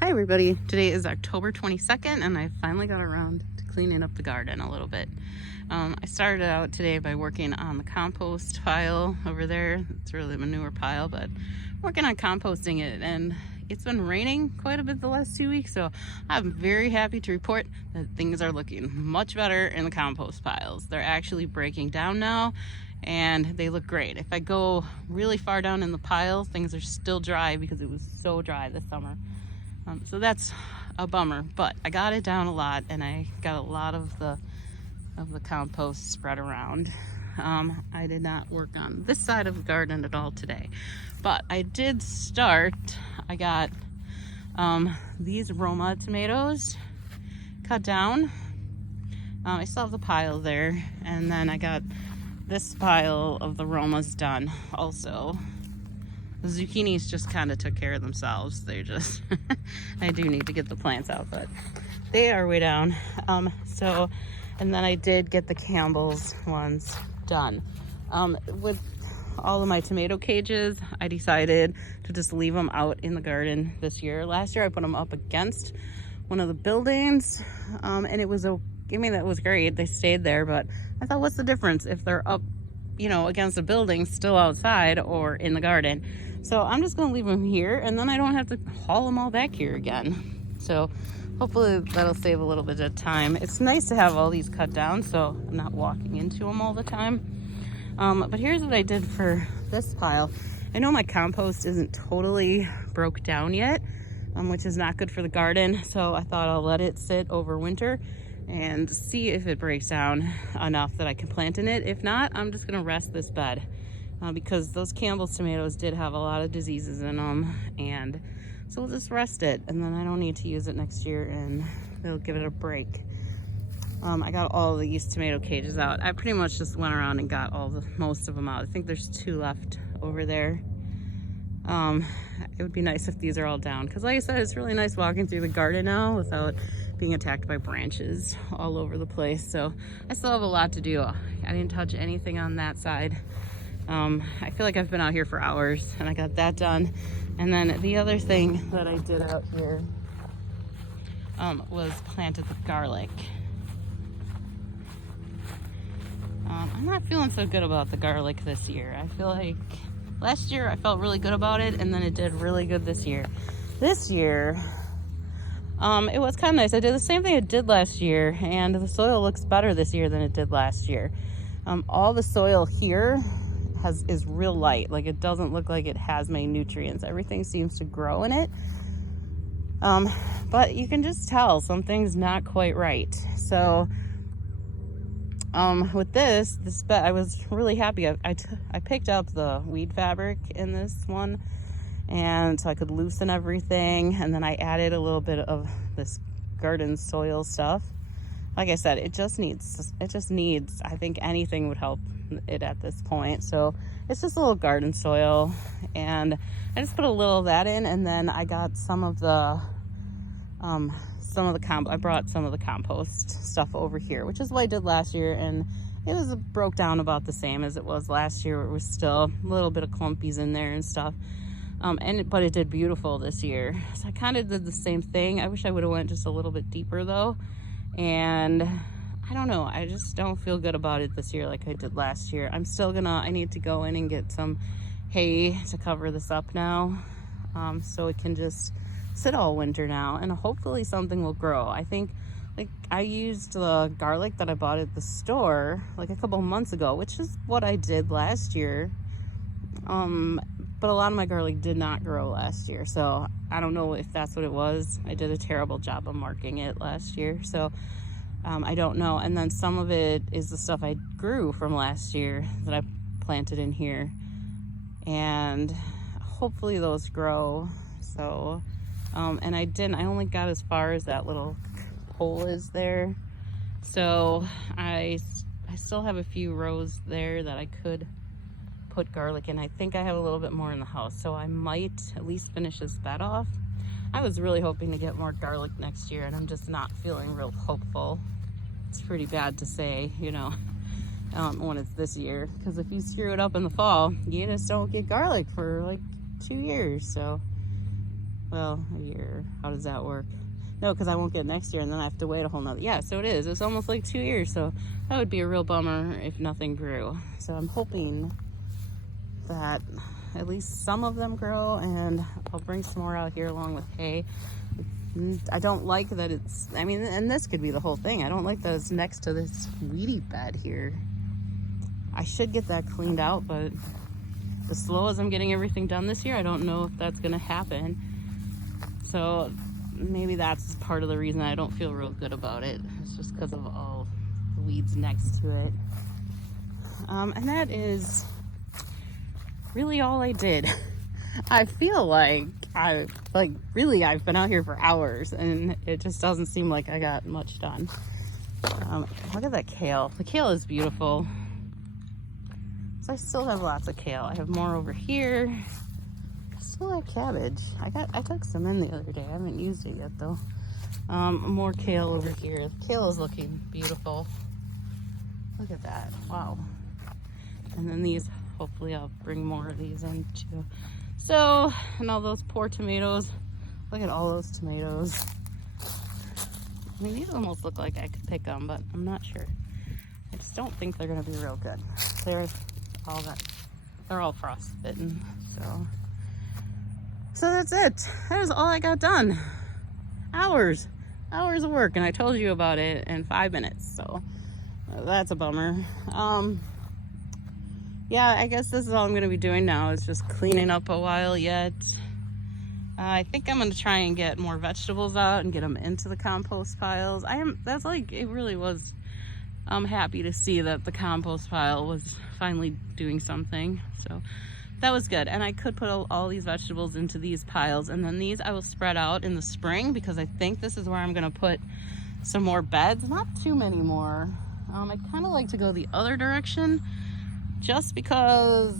Hi everybody, today is October 22nd and I finally got around to cleaning up the garden a little bit. I started out today by working on the compost pile over there. It's really a manure pile, but I'm working on composting it, and it's been raining quite a bit the last 2 weeks, so I'm very happy to report that things are looking much better in the compost piles. They're actually breaking down now and they look great. If I go really far down in the pile, things are still dry because it was so dry this summer. So that's a bummer, but I got it down a lot and I got a lot of the compost spread around. I did not work on this side of the garden at all today, but I did start. I got these Roma tomatoes cut down. I still have the pile there, and then I got this pile of the Romas done also. The zucchinis just kind of took care of themselves. They're just, I do need to get the plants out, but they are way down. And then I did get the Campbell's ones done. With all of my tomato cages, I decided to just leave them out in the garden this year. Last year I put them up against one of the buildings, and it was that was great. They stayed there, but I thought, what's the difference if they're up, against a building, still outside, or in the garden? So I'm just gonna leave them here, and then I don't have to haul them all back here again. So hopefully that'll save a little bit of time. It's nice to have all these cut down so I'm not walking into them all the time. But here's what I did for this pile. I know my compost isn't totally broke down yet, which is not good for the garden. So I thought I'll let it sit over winter and see if it breaks down enough that I can plant in it. If not, I'm just gonna rest this bed because those Campbell's tomatoes did have a lot of diseases in them, and so we'll just rest it, and then I don't need to use it next year, and it'll give it a break. I got all of these tomato cages out. I pretty much just went around and got most of them out. I think there's 2 left over there. It would be nice if these are all down, because like I said, it's really nice walking through the garden now without being attacked by branches all over the place. So I still have a lot to do. I didn't touch anything on that side. I feel like I've been out here for hours, and I got that done. And then the other thing that I did out here was planted the garlic. I'm not feeling so good about the garlic this year. I feel like last year I felt really good about it, and then it did really good this year. This year, it was kind of nice. I did the same thing I did last year, and the soil looks better this year than it did last year. All the soil here is real light. Like, it doesn't look like it has many nutrients. Everything seems to grow in it. But you can just tell something's not quite right. So with this bed, I was really happy. I picked up the weed fabric in this one, and so I could loosen everything, and then I added a little bit of this garden soil stuff. Like I said, it just needs, I think anything would help it at this point. So it's just a little garden soil, and I just put a little of that in, and then I got I brought some of the compost stuff over here, which is what I did last year, and it was broke down about the same as it was last year. It was still a little bit of clumpies in there and stuff. But it did beautiful this year. So I kind of did the same thing. I wish I would have went just a little bit deeper though. And I don't know, I just don't feel good about it this year like I did last year. I need to go in and get some hay to cover this up now, so it can just sit all winter now, and hopefully something will grow. I think, like, I used the garlic that I bought at the store like a couple months ago, which is what I did last year. But a lot of my garlic did not grow last year, so I don't know if that's what it was. I did a terrible job of marking it last year, so I don't know. And then some of it is the stuff I grew from last year that I planted in here, and hopefully those grow. So and I only got as far as that little hole is there, so I still have a few rows there that I could put garlic in. I think I have a little bit more in the house, so I might at least finish this bed off. I was really hoping to get more garlic next year, and I'm just not feeling real hopeful. It's pretty bad to say, when it's this year, because if you screw it up in the fall, you just don't get garlic for like 2 years. So Well, a year. How does that work? No, because I won't get next year and then I have to wait a whole nother. Yeah, so it is. It's almost like 2 years. So that would be a real bummer if nothing grew. So I'm hoping that at least some of them grow, and I'll bring some more out here along with hay. I don't like that it's, I mean, and this could be the whole thing. I don't like that it's next to this weedy bed here. I should get that cleaned out, but as slow as I'm getting everything done this year, I don't know if that's gonna happen. So maybe that's part of the reason I don't feel real good about it. It's just because of all the weeds next to it. And that is really all I did. I feel like I've been out here for hours and it just doesn't seem like I got much done. Look at that kale. The kale is beautiful. So I still have lots of kale. I have more over here. I still have cabbage. I took some in the other day. I haven't used it yet though. More kale over here. The kale is looking beautiful. Look at that. Wow. And then these, hopefully I'll bring more of these in too. So, and all those poor tomatoes. Look at all those tomatoes. I mean, these almost look like I could pick them, but I'm not sure. I just don't think they're gonna be real good. There's all that. They're all frostbitten, so that's it. That is all I got done. Hours of work, and I told you about it in 5 minutes, so that's a bummer. Yeah, I guess this is all I'm gonna be doing now, is just cleaning up a while yet. I think I'm gonna try and get more vegetables out and get them into the compost piles. It really was, I'm happy to see that the compost pile was finally doing something. So that was good. And I could put all these vegetables into these piles, and then these I will spread out in the spring, because I think this is where I'm gonna put some more beds. Not too many more. I kind of like to go the other direction, just because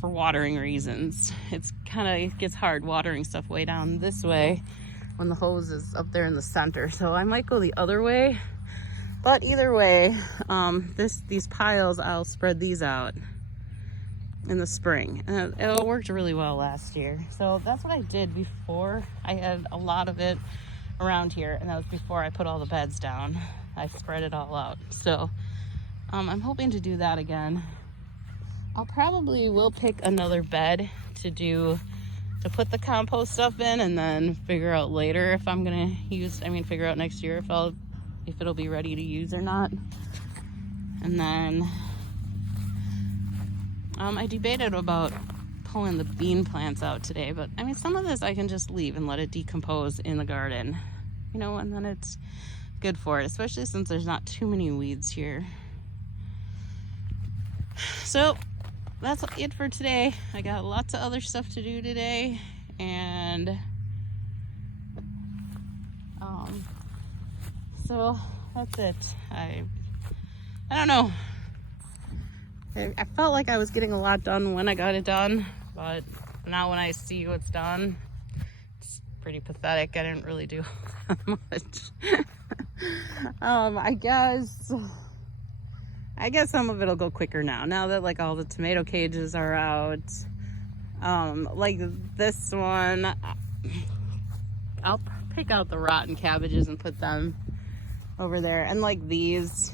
for watering reasons. It gets hard watering stuff way down this way when the hose is up there in the center. So I might go the other way, but either way, these piles, I'll spread these out in the spring. And it worked really well last year. So that's what I did before. I had a lot of it around here, and that was before I put all the beds down. I spread it all out. So I'm hoping to do that again. I'll probably will pick another bed to put the compost stuff in, and then figure out later if I'm gonna figure out next year if it'll be ready to use or not. And then I debated about pulling the bean plants out today, but I mean, some of this I can just leave and let it decompose in the garden, and then it's good for it, especially since there's not too many weeds here. So that's it for today. I got lots of other stuff to do today, and so that's it. I don't know. I felt like I was getting a lot done when I got it done, but now when I see what's done, it's pretty pathetic. I didn't really do that much. I guess some of it'll go quicker now that like all the tomato cages are out. Like this one, I'll pick out the rotten cabbages and put them over there. And like these,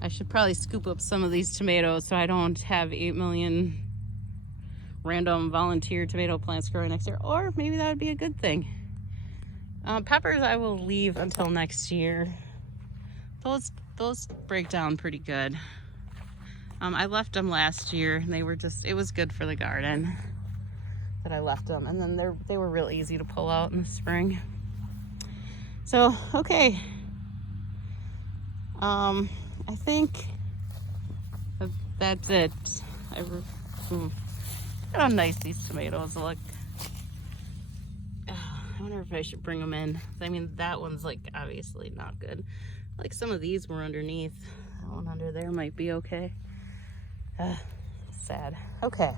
I should probably scoop up some of these tomatoes so I don't have 8 million random volunteer tomato plants growing next year. Or maybe that would be a good thing. Peppers I will leave until next year. Those break down pretty good. I left them last year, and it was good for the garden that I left them. And then they were real easy to pull out in the spring. So, okay. I think that's it. Look how nice these tomatoes look. I wonder if I should bring them in. I mean, that one's like obviously not good. Like some of these were underneath. That one under there might be okay. Sad. Okay.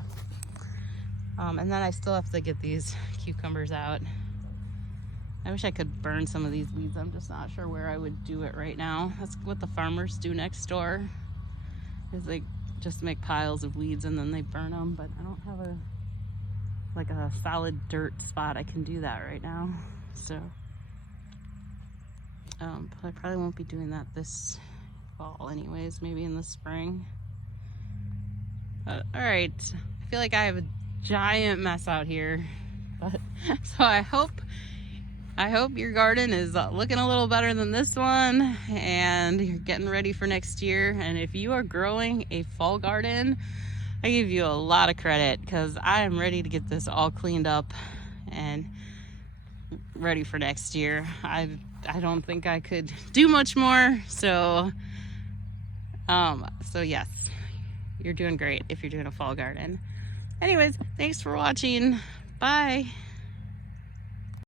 And then I still have to get these cucumbers out. I wish I could burn some of these weeds. I'm just not sure where I would do it right now. That's what the farmers do next door, is they just make piles of weeds and then they burn them. But I don't have like a solid dirt spot, I can do that right now. So but I probably won't be doing that this fall anyways, maybe in the spring. All right, I feel like I have a giant mess out here, but so I hope your garden is looking a little better than this one, and you're getting ready for next year. And if you are growing a fall garden, I give you a lot of credit, because I am ready to get this all cleaned up and ready for next year. I don't think I could do much more. So yes, you're doing great if you're doing a fall garden. Anyways, thanks for watching. Bye.